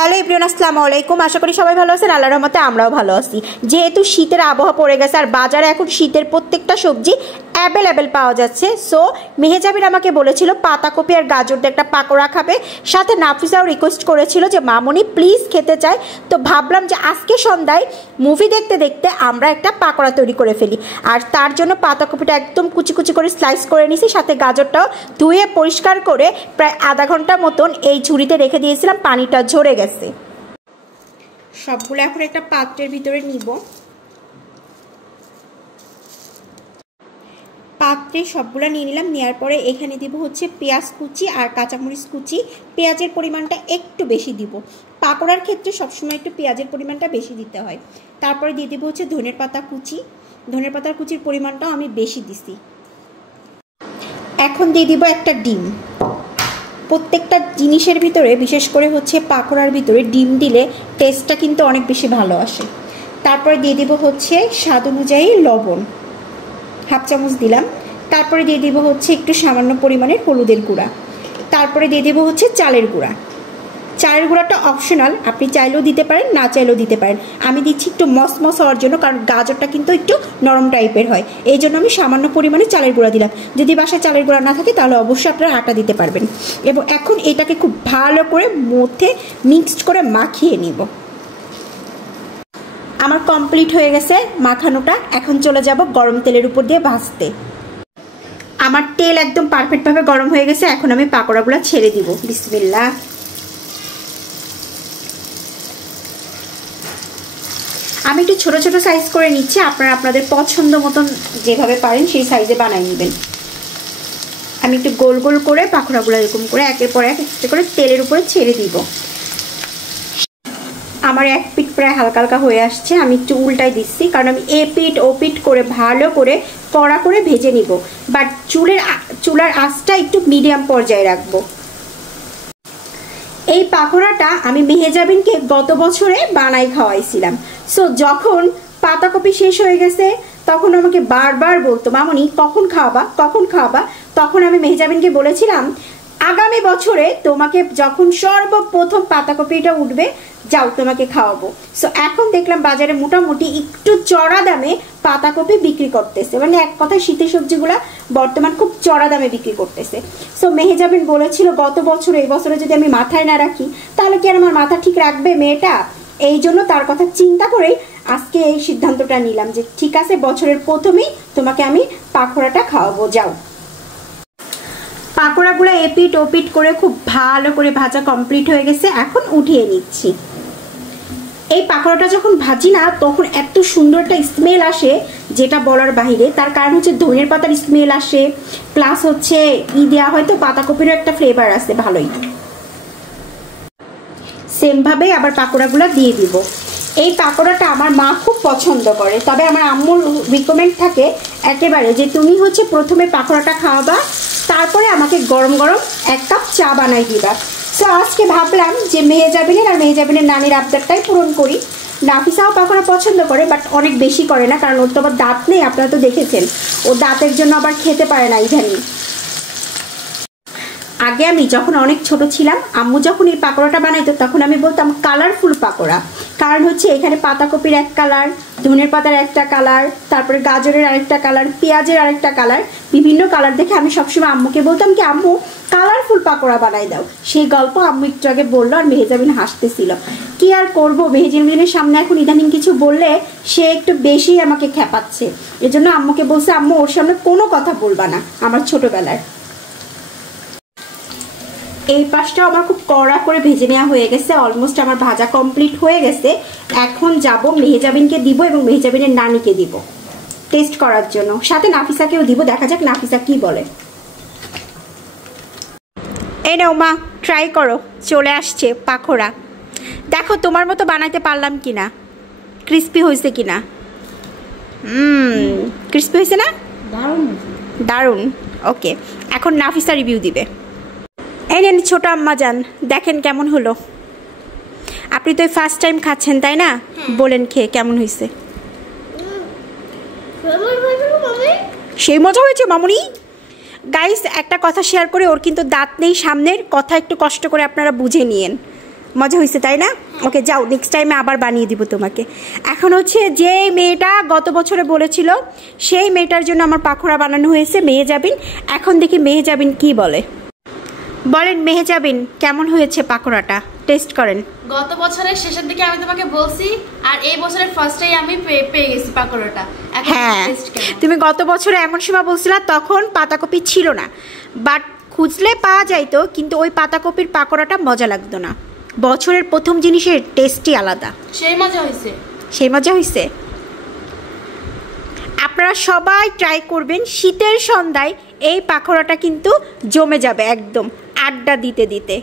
Hello everyone, আসসালামু আলাইকুম। আশা করি সবাই ভালো আছেন। আল্লাহর রহমতে আমরাও ভালো আছি। যেহেতু শীতের আবহাওয়া পড়ে গেছে আর বাজারে এখন শীতের প্রত্যেকটা সবজি অ্যাভেলেবেল পাওয়া যাচ্ছে, সো মেহেজাবিন আমাকে বলেছিল পাতাকপি আর গাজর দিয়ে একটা পাকোড়া খাবে। সাথে নাফিসাও রিকোয়েস্ট করেছিল যে মামুনি প্লিজ খেতে চায়। তো ভাবলাম যে আজকে সন্ধ্যায় মুভি দেখতে দেখতে আমরা একটা পাকোড়া তৈরি করে ফেলি। আর তার জন্য পাতাকপিটা একদম কুচি কুচি করে স্লাইস করে নিয়েছি, সাথে গাজরটাও ধুয়ে পরিষ্কার করে প্রায় আধা ঘন্টা মতন এই ঝুড়িতে রেখে দিয়েছিলাম, পানিটা ঝরে গেছে। সবগুলো এখন একটা পাত্রের ভিতরে নিব। পাত্রে সবগুলো নিয়ে নিলাম। নেওয়ার পরে এখানে দিব হচ্ছে পেঁয়াজ কুচি আর কাঁচামরিচ কুচি। পেঁয়াজের পরিমাণটা একটু বেশি দিব, পাকোড়ার ক্ষেত্রে সবসময় একটু পেঁয়াজের পরিমাণটা বেশি দিতে হয়। তারপরে দিয়ে দিব হচ্ছে ধনের পাতা কুচি। ধনের পাতার কুচির পরিমাণটাও আমি বেশি দিছি। এখন দিয়ে দিব একটা ডিম। প্রত্যেকটা জিনিসের ভিতরে, বিশেষ করে হচ্ছে পাকোড়ার ভিতরে ডিম দিলে টেস্টটা কিন্তু অনেক বেশি ভালো আসে। তারপরে দিয়ে দিব হচ্ছে স্বাদ অনুযায়ী লবণ, হাফ চামচ দিলাম। তারপরে দিয়ে দিব হচ্ছে একটু সামান্য পরিমাণের হলুদের গুঁড়া। তারপরে দিয়ে দিব হচ্ছে চালের গুঁড়া। চালের গুঁড়াটা অপশনাল, আপনি চাইলেও দিতে পারেন, না চাইলেও দিতে পারেন। আমি দিচ্ছি একটু মসমস হওয়ার জন্য, কারণ গাজরটা কিন্তু একটু নরম টাইপের হয়, এই জন্য আমি সামান্য পরিমাণে চালের গুঁড়া দিলাম। যদি বাসায় চালের গুঁড়া না থাকে তাহলে অবশ্যই আপনারা আটা দিতে পারবেন। এবং এখন এটাকে খুব ভালো করে মধ্যে মিক্সড করে মাখিয়ে নিব। আমার কমপ্লিট হয়ে গেছে মাখানোটা। এখন চলে যাব গরম তেলের উপর দিয়ে ভাজতে। আমার তেল একদম পারফেক্টভাবে গরম হয়ে গেছে। এখন আমি পাকোড়াগুলো ছেড়ে দিব। বিসমিল্লাহ। আমি একটু ছোট ছোট সাইজ করে নিচ্ছি, আপনারা আপনাদের পছন্দ মতন যেভাবে পারেন সেই সাইজে বানিয়ে নেবেন। আমি একটু গোল গোল করে পাকোড়াগুলো এরকম করে একের পর এক করে তেলের উপরে ছেড়ে দিব। আমার এক পিঠ প্রায় হালকা হালকা হয়ে আসছে। আমি একটু উল্টাই দিচ্ছি, কারণ আমি এ পিঠ ও পিঠ করে ভালো করে কড়া করে ভেজে নিব। বাট চুলার আঁচটা একটু মিডিয়াম পর্যায়ে রাখবো। এই পাকোড়াটা আমি মেহেজাবিনকে গত বছরে বানাই খাওয়াইছিলাম। সো যখন পাতাকপি শেষ হয়ে গেছে তখন আমাকে বারবার বলতো মামুনি কখন খাওয়াবা, কখন খাওয়াবা। তখন আমি মেহেজাবিনকে বলেছিলাম আগামী বছরে তোমাকে যখন সর্বপ্রথম পাতাকপিটা উঠবে যাও তোমাকে খাওয়াবো। সো এখন দেখলাম বাজারে মোটামুটি একটু চড়া দামে পাতাকপি বিক্রি করতেছে, মানে এক কথায় শীতের সবজিগুলা বর্তমান খুব চড়া দামে বিক্রি করতেছে। সো মেহেজাবিন বলেছিল গত বছরে এই বছরে যদি আমি মাথায় না রাখি তাহলে কি আর আমার মাথা ঠিক রাখবে মেয়েটা। এই জন্য তার কথা চিন্তা করেই আজকে এই সিদ্ধান্তটা নিলাম যে ঠিক আছে বছরের প্রথমেই তোমাকে আমি পাকোড়াটা খাওয়াবো, যাও। পাকোড়াগুলো এপিট ওপিট করে খুব ভালো করে ভাজা কমপ্লিট হয়ে গেছে। এখন উঠিয়ে নিচ্ছি। এই পাকোড়াটা যখন ভাজি না তখন এত সুন্দর একটা স্মেল আসে যেটা বলার বাইরে। তার কারণ হচ্ছে ধনের পাতার স্মেল আসে, প্লাস হচ্ছে দেওয়া হয়তো পাতাকপিরও একটা ফ্লেভার আছে ভালোই। সেম ভাবে আবার পাকোড়াগুলো দিয়ে দিব। এই পাকোড়াটা আমার মা খুব পছন্দ করে, তবে আমার আম্মুর রিকমেন্ড থাকে একেবারে যে তুমি হচ্ছে প্রথমে পাকোড়াটা খাওয়াবা, তারপরে আমাকে গরম গরম এক কাপ চা বানাই দিবা। সো আজকে ভাবলাম যে মেহেজাবিনের আর মেহেজাবিনের নানির আবদারটাই পূরণ করি। নাফিসাও পাকোড়া পছন্দ করে, বাট অনেক বেশি করে না, কারণ ওর তো আবার দাঁত নেই, আপনারা তো দেখেছেন। ও দাঁতের জন্য আবার খেতে পারে না ইদানিং। আগে আমি যখন অনেক ছোট ছিলাম আম্মু যখন এই পাকোড়াটা বানাইতো তখন আমি বলতাম কালারফুল পাকোড়া, কারণ হচ্ছে এখানে পাতাকপির এক কালার, ধনের পাতার একটা কালার, তারপরে গাজরের আরেকটা কালার, পেঁয়াজের আরেকটা কালার, বিভিন্ন কালার দেখে আমি সবসময় আম্মুকে বলতাম কি আম্মু কালারফুল পাকোড়া বানাই দাও। সেই গল্প আম্মু একটু আগে বললো আর মেহেজাবিন হাসতেছিল। কি আর করবো, মেহেজাবিনের সামনে এখন ইদানিং কিছু বললে সে একটু বেশি আমাকে খেপাচ্ছে। এজন্য আম্মুকে বলছে আম্মু ওর সামনে কোনো কথা বলবা না আমার ছোটবেলার। এই পাশটাও আমার খুব কড়া করে ভেজে নেওয়া হয়ে গেছে, অলমোস্ট আমার ভাজা কমপ্লিট হয়ে গেছে। এখন যাব মেহেজাবিনকে দিব এবং মেহেজাবিনের নানিকে দিব টেস্ট করার জন্য, সাথে নাফিসাকেও দিব, দেখা যাক নাফিসা কি বলে। এই নাও মা, ট্রাই করো। চলে আসছে পাকোড়া, দেখো তোমার মতো বানাতে পারলাম কিনা, ক্রিস্পি হয়েছে কিনা। ক্রিস্পি হয়েছে না? দারুণ দারুণ। ওকে, এখন নাফিসা রিভিউ দিবে। এই নেন ছোট আম্মা যান, দেখেন কেমন হলো। আপনি তো ফার্স্ট টাইম খাচ্ছেন তাই না? বলেন খেয়ে কেমন হয়েছে। সেই মজা হয়েছে মামুনি। গাইস একটা কথা শেয়ার করে, ওর কিন্তু দাঁত নেই সামনের, কথা একটু কষ্ট করে আপনারা বুঝে নিয়েন। মজা হয়েছে তাই না? ওকে যাও, নেক্সট টাইমে আবার বানিয়ে দিব তোমাকে। এখন হচ্ছে যে মেয়েটা গত বছরে বলেছিল সেই মেয়েটার জন্য আমার পাকোড়া বানানো হয়েছে, মেহেজাবিন। এখন দেখি মেহেজাবিন কি বলে। বলেন মেহেজাবিন, কেমন হয়েছে পাকোড়াটা? টেস্ট করেন। গত বছরের শেষের দিকে আমি তোমাকে বলছি, আর এই বছরের ফার্স্টেই আমি পেয়ে গেছি পাকোড়াটা। হ্যাঁ, তুমি গত বছরে এমন সময় বলছিলা তখন পাতাকপি ছিল না, বাট খুঁজলে পাওয়া যাইতো, কিন্তু ওই পাতাকপির পাকোড়াটা মজা লাগতো না। বছরের প্রথম জিনিসের টেস্টই আলাদা। সেই মজা হয়েছে, সেই মজা হয়েছে। আপনারা সবাই ট্রাই করবেন, শীতের সন্ধ্যায় এই পাকোড়াটা কিন্তু জমে যাবে একদম আড্ডা দিতে দিতে।